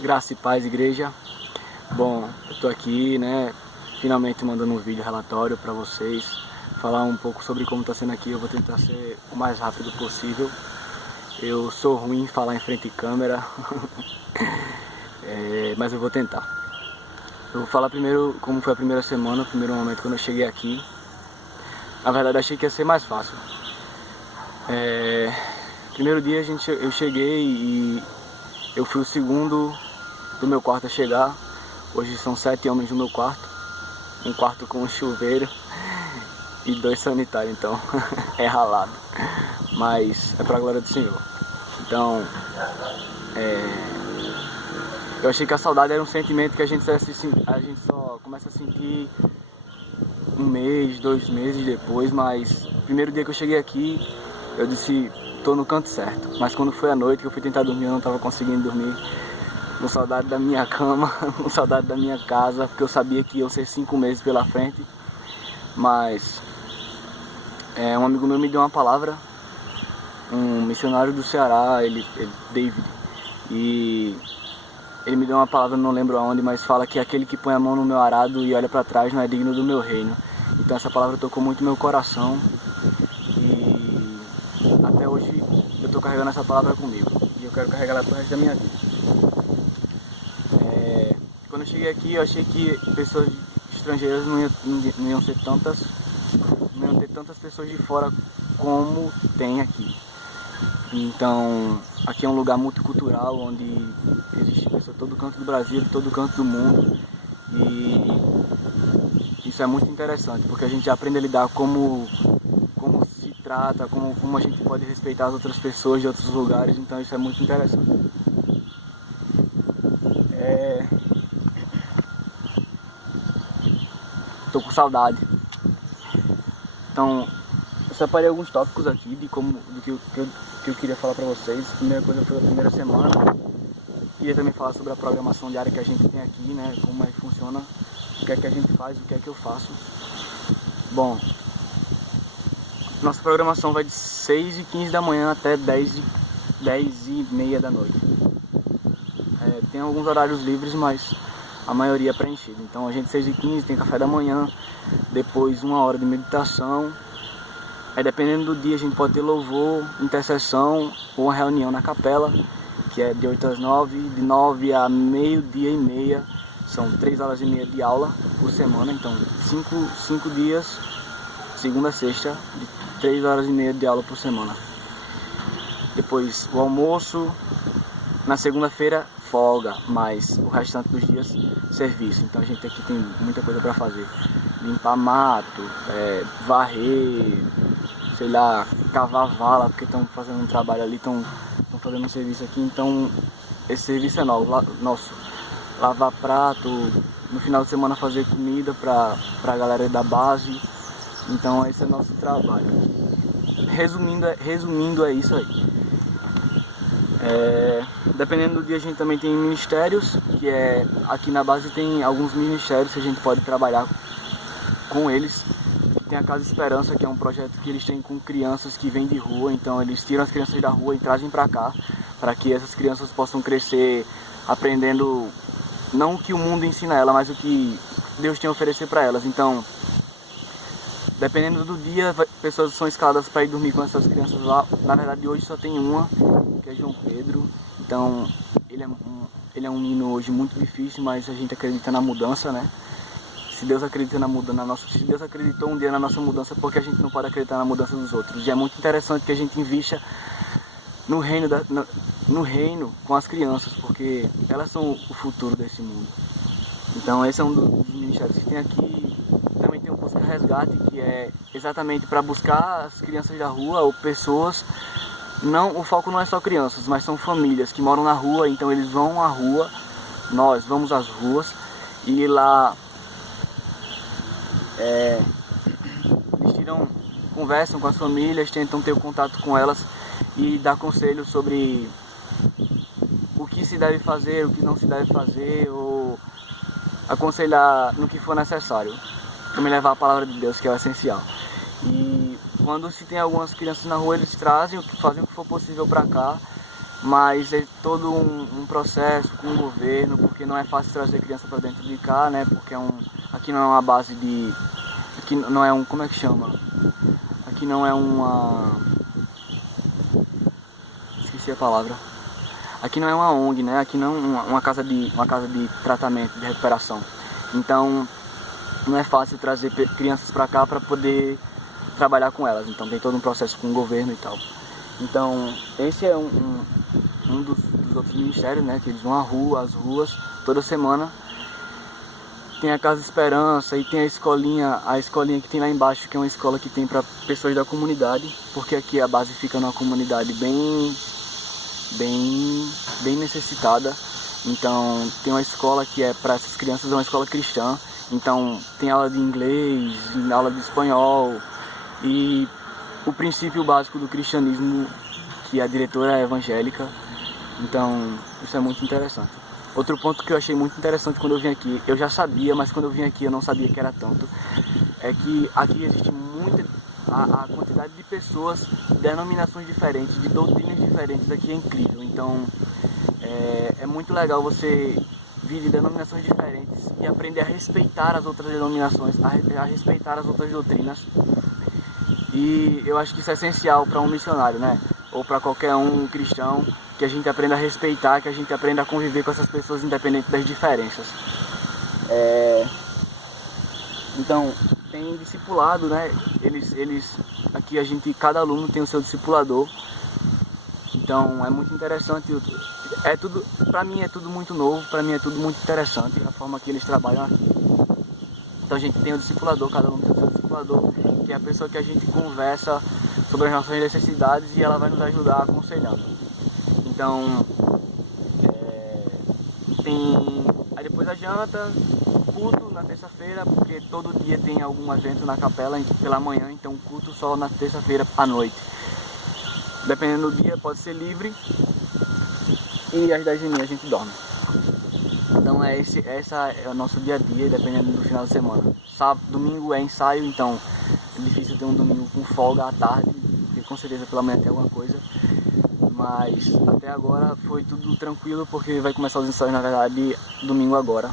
Graça e paz, igreja. Bom, eu tô aqui, né, finalmente mandando um vídeo relatório para vocês, falar um pouco sobre como tá sendo aqui. Eu vou tentar ser o mais rápido possível. Eu sou ruim em falar em frente à câmera, mas eu vou tentar. Eu vou falar primeiro como foi a primeira semana, o primeiro momento quando eu cheguei aqui. Na verdade, achei que ia ser mais fácil. Primeiro dia eu cheguei e eu fui o segundo do meu quarto a chegar. Hoje são 7 homens no meu quarto. Um quarto com um chuveiro e 2 sanitários, então é ralado. Mas é pra glória do Senhor. Então, eu achei que a saudade era um sentimento que a gente só começa a sentir 1 mês, 2 meses depois. Mas o primeiro dia que eu cheguei aqui, eu disse, tô no canto certo. Mas quando foi à noite que eu fui tentar dormir, eu não estava conseguindo dormir. Com saudade da minha cama, com saudade da minha casa, porque eu sabia que iam ser 5 meses pela frente. Mas um amigo meu me deu uma palavra, um missionário do Ceará, David, e ele me deu uma palavra, não lembro aonde, mas fala que aquele que põe a mão no meu arado e olha para trás não é digno do meu reino. Então essa palavra tocou muito meu coração e até hoje eu estou carregando essa palavra comigo e eu quero carregar ela pro resto da minha vida. Quando eu cheguei aqui, eu achei que pessoas estrangeiras não iam ter tantas pessoas de fora como tem aqui. Então, aqui é um lugar multicultural, onde existe pessoas de todo canto do Brasil, de todo canto do mundo. E isso é muito interessante, porque a gente aprende a lidar como se trata, como a gente pode respeitar as outras pessoas de outros lugares. Então isso é muito interessante. Tô com saudade. Então, eu separei alguns tópicos aqui do que eu queria falar pra vocês. A primeira coisa foi a primeira semana. Queria também falar sobre a programação diária que a gente tem aqui, né? Como é que funciona, o que é que a gente faz, o que é que eu faço. Bom, nossa programação vai de 6h15 da manhã até 10h30 da noite. Tem alguns horários livres, mas a maioria é preenchida. Então a gente 6h15 tem café da manhã, depois 1 hora de meditação. Aí dependendo do dia a gente pode ter louvor, intercessão ou uma reunião na capela, que é de 8 às 9, de 9 a meio-dia e meia. São 3 horas e meia de aula por semana, então 5 dias, segunda a sexta, de 3 horas e meia de aula por semana. Depois o almoço, na segunda-feira folga, mas o restante dos dias serviço. Então a gente aqui tem muita coisa para fazer. Limpar mato, varrer, sei lá, cavar vala, porque estão fazendo um trabalho ali, estão fazendo um serviço aqui. Então esse serviço é nosso. Lavar prato, no final de semana fazer comida para a galera da base. Então esse é nosso trabalho. Resumindo é isso aí. Dependendo do dia a gente também tem ministérios, que aqui na base tem alguns ministérios que a gente pode trabalhar com eles. Tem a Casa Esperança, que é um projeto que eles têm com crianças que vêm de rua. Então eles tiram as crianças da rua e trazem para cá, para que essas crianças possam crescer aprendendo não o que o mundo ensina a ela, mas o que Deus tem a oferecer para elas. Então, dependendo do dia, pessoas são escaladas para ir dormir com essas crianças lá. Na verdade, hoje só tem uma, que é João Pedro. Então, ele é um menino hoje muito difícil, mas a gente acredita na mudança, né? Se Deus acredita se Deus acreditou um dia na nossa mudança, porque a gente não pode acreditar na mudança dos outros? E é muito interessante que a gente invista no reino com as crianças, porque elas são o futuro desse mundo. Então esse é um dos ministérios que tem aqui. Também tem o Busca Resgate, que é exatamente para buscar as crianças da rua ou pessoas. O foco não é só crianças, mas são famílias que moram na rua. Então eles vão à rua, nós vamos às ruas e lá eles conversam com as famílias, tentam ter contato com elas e dar conselhos sobre o que se deve fazer, o que não se deve fazer, ou aconselhar no que for necessário. Também levar a palavra de Deus, que é o essencial. E quando se tem algumas crianças na rua, eles fazem o que for possível para cá mas é todo um processo com o governo, porque não é fácil trazer criança para dentro de cá, né? Porque aqui não é uma base de... Aqui não é como é que chama? Aqui não é esqueci a palavra. Aqui não é uma ONG, né? Aqui não é uma casa de tratamento, de recuperação. Então, não é fácil trazer crianças para cá para poder trabalhar com elas. Então, tem todo um processo com o governo e tal. Então, esse é um dos outros ministérios, né? Que eles vão às ruas, toda semana. Tem a Casa Esperança e tem a escolinha que tem lá embaixo, que é uma escola que tem para pessoas da comunidade, porque aqui a base fica numa comunidade bem necessitada. Então tem uma escola que é para essas crianças, é uma escola cristã. Então tem aula de inglês, aula de espanhol e o princípio básico do cristianismo, que a diretora é evangélica. Então isso é muito interessante. Outro ponto que eu achei muito interessante quando eu vim aqui, eu já sabia, mas quando eu vim aqui eu não sabia que era tanto, é que aqui existe a quantidade de pessoas, denominações diferentes, de doutrinas diferentes, aqui é incrível. Então é muito legal você vir de denominações diferentes e aprender a respeitar as outras denominações, a respeitar as outras doutrinas. E eu acho que isso é essencial para um missionário, né? Ou para qualquer um cristão, que a gente aprenda a respeitar, que a gente aprenda a conviver com essas pessoas independente das diferenças. Então, tem discipulado, né? Aqui cada aluno tem o seu discipulador. Então, é muito interessante. Para mim é tudo muito novo, para mim é tudo muito interessante a forma que eles trabalham aqui. Então a gente tem o discipulador, cada aluno tem o seu discipulador, que é a pessoa que a gente conversa sobre as nossas necessidades e ela vai nos ajudar aconselhando. Então, aí depois a janta, culto na terça-feira, porque todo dia tem algum evento na capela pela manhã, então culto só na terça-feira à noite. Dependendo do dia pode ser livre e às 10h30 a gente dorme. Então essa é o nosso dia a dia, dependendo do final de semana. Domingo é ensaio, então é difícil ter um domingo com folga à tarde, porque com certeza pela manhã tem alguma coisa. Mas até agora foi tudo tranquilo, porque vai começar os ensaios na verdade domingo agora.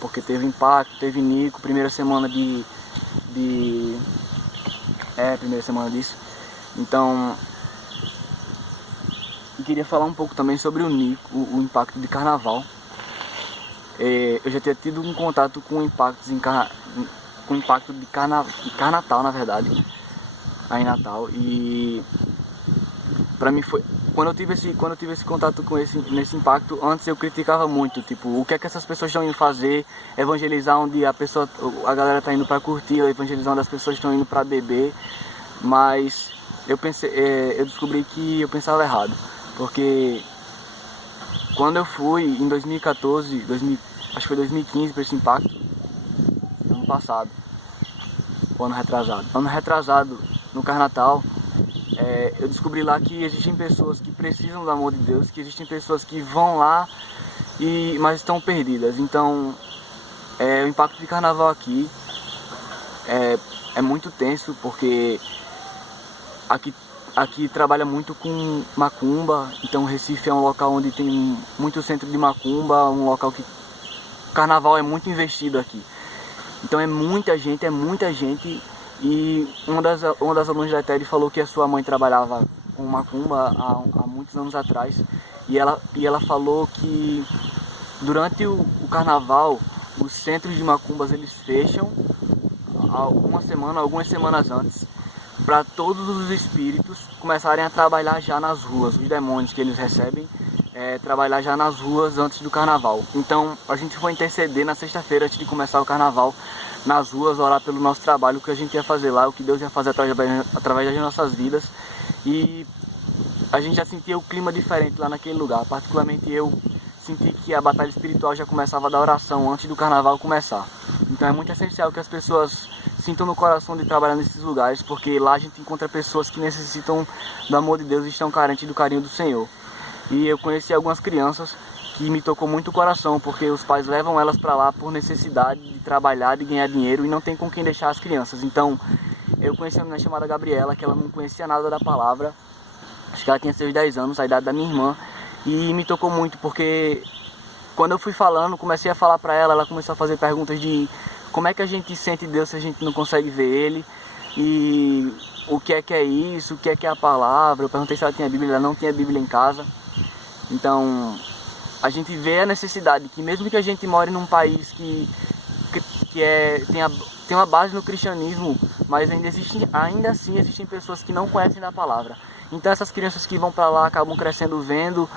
Porque teve Impacto, teve Nico, primeira semana primeira semana disso. Então, eu queria falar um pouco também sobre o Nico, o Impacto de Carnaval. Eu já tinha tido um contato com impactos com impacto de Carnatal, na verdade, aí em Natal, e pra mim foi quando eu tive esse contato nesse impacto. Antes eu criticava muito, tipo, o que é que essas pessoas estão indo fazer, evangelizar onde a galera tá indo para curtir, evangelizar onde as pessoas estão indo para beber. Mas eu descobri que eu pensava errado, porque quando eu fui em 2014, acho que foi 2015 para esse impacto, ano passado, ano retrasado no Carnatal, eu descobri lá que existem pessoas que precisam do amor de Deus, que existem pessoas que vão lá mas estão perdidas. Então, o impacto de Carnaval aqui é muito tenso, porque aqui trabalha muito com macumba. Então Recife é um local onde tem muito centro de macumba, um local que Carnaval é muito investido aqui. Então é muita gente, e uma das alunas da ETED falou que a sua mãe trabalhava com macumba há muitos anos atrás, e ela falou que durante o Carnaval os centros de macumbas eles fecham algumas semanas antes, para todos os espíritos começarem a trabalhar já nas ruas, os demônios que eles recebem, trabalhar já nas ruas antes do Carnaval. Então a gente foi interceder na sexta-feira antes de começar o Carnaval, nas ruas, orar pelo nosso trabalho, o que a gente ia fazer lá, o que Deus ia fazer através das nossas vidas. E a gente já sentia o clima diferente lá naquele lugar. Particularmente eu senti que a batalha espiritual já começava da oração antes do Carnaval começar. Então é muito essencial que as pessoas sintam no coração de trabalhar nesses lugares, porque lá a gente encontra pessoas que necessitam do amor de Deus e estão carentes do carinho do Senhor. E eu conheci algumas crianças que me tocou muito o coração, porque os pais levam elas para lá por necessidade de trabalhar, de ganhar dinheiro, e não tem com quem deixar as crianças. Então eu conheci uma menina chamada Gabriela, que ela não conhecia nada da palavra, acho que ela tinha seus 10 anos, a idade da minha irmã, e me tocou muito porque quando eu fui falando, comecei a falar para ela, ela começou a fazer perguntas de como é que a gente sente Deus se a gente não consegue ver Ele, e o que é isso, o que é a palavra. Eu perguntei se ela tinha Bíblia, ela não tinha Bíblia em casa. Então a gente vê a necessidade que mesmo que a gente more num país que tem uma base no cristianismo, mas ainda assim existem pessoas que não conhecem da palavra. Então essas crianças que vão para lá acabam crescendo vendo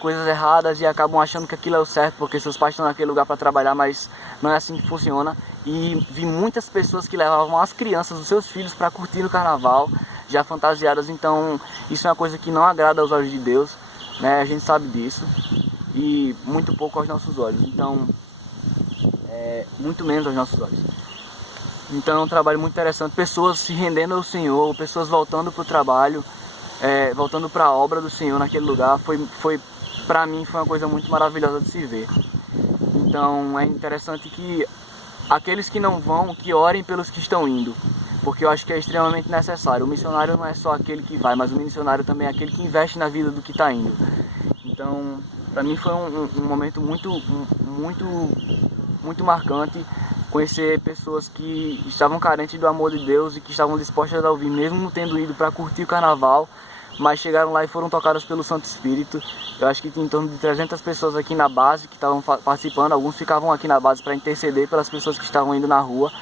coisas erradas e acabam achando que aquilo é o certo porque seus pais estão naquele lugar para trabalhar, mas não é assim que funciona. E vi muitas pessoas que levavam as crianças, os seus filhos, para curtir o carnaval, já fantasiadas. Então isso é uma coisa que não agrada aos olhos de Deus, né? A gente sabe disso, e muito pouco aos nossos olhos. Então muito menos aos nossos olhos. Então é um trabalho muito interessante, pessoas se rendendo ao Senhor, pessoas voltando para o trabalho, voltando para a obra do Senhor naquele lugar. Para mim foi uma coisa muito maravilhosa de se ver. Então é interessante que aqueles que não vão, que orem pelos que estão indo, porque eu acho que é extremamente necessário. O missionário não é só aquele que vai, mas o missionário também é aquele que investe na vida do que está indo. Então para mim foi um momento muito marcante, conhecer pessoas que estavam carentes do amor de Deus e que estavam dispostas a ouvir, mesmo tendo ido para curtir o carnaval, mas chegaram lá e foram tocadas pelo Santo Espírito. Eu acho que tinha em torno de 300 pessoas aqui na base que estavam participando, alguns ficavam aqui na base para interceder pelas pessoas que estavam indo na rua.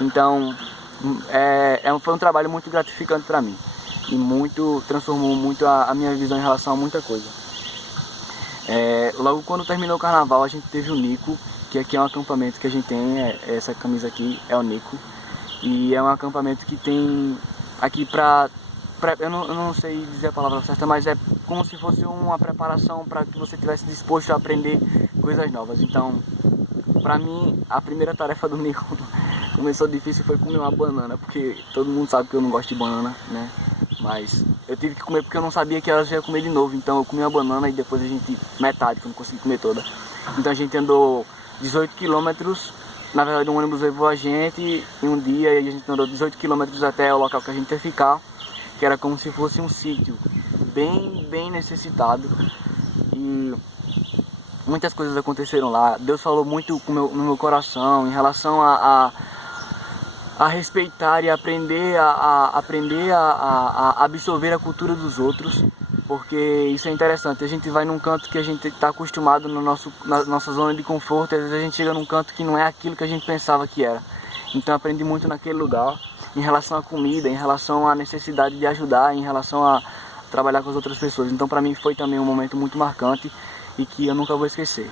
Então foi um trabalho muito gratificante para mim e transformou muito a minha visão em relação a muita coisa. Logo quando terminou o carnaval, a gente teve o Nico, que aqui é um acampamento que a gente tem, essa camisa aqui é o Nico, e é um acampamento que tem aqui eu não sei dizer a palavra certa, mas é como se fosse uma preparação para que você estivesse disposto a aprender coisas novas. Então, para mim, a primeira tarefa do Nico começou difícil, foi comer uma banana, porque todo mundo sabe que eu não gosto de banana, né? Mas eu tive que comer porque eu não sabia que elas ia comer de novo, então eu comi uma banana e depois metade, que eu não consegui comer toda. Então a gente andou 18 quilômetros, na verdade um ônibus levou a gente em um dia, e a gente andou 18 quilômetros até o local que a gente ia ficar, que era como se fosse um sítio bem necessitado, e muitas coisas aconteceram lá. Deus falou muito no meu coração em relação a respeitar e aprender a absorver a cultura dos outros, porque isso é interessante. A gente vai num canto que a gente está acostumado na nossa zona de conforto, e às vezes a gente chega num canto que não é aquilo que a gente pensava que era. Então eu aprendi muito naquele lugar, em relação à comida, em relação à necessidade de ajudar, em relação a trabalhar com as outras pessoas. Então para mim foi também um momento muito marcante e que eu nunca vou esquecer.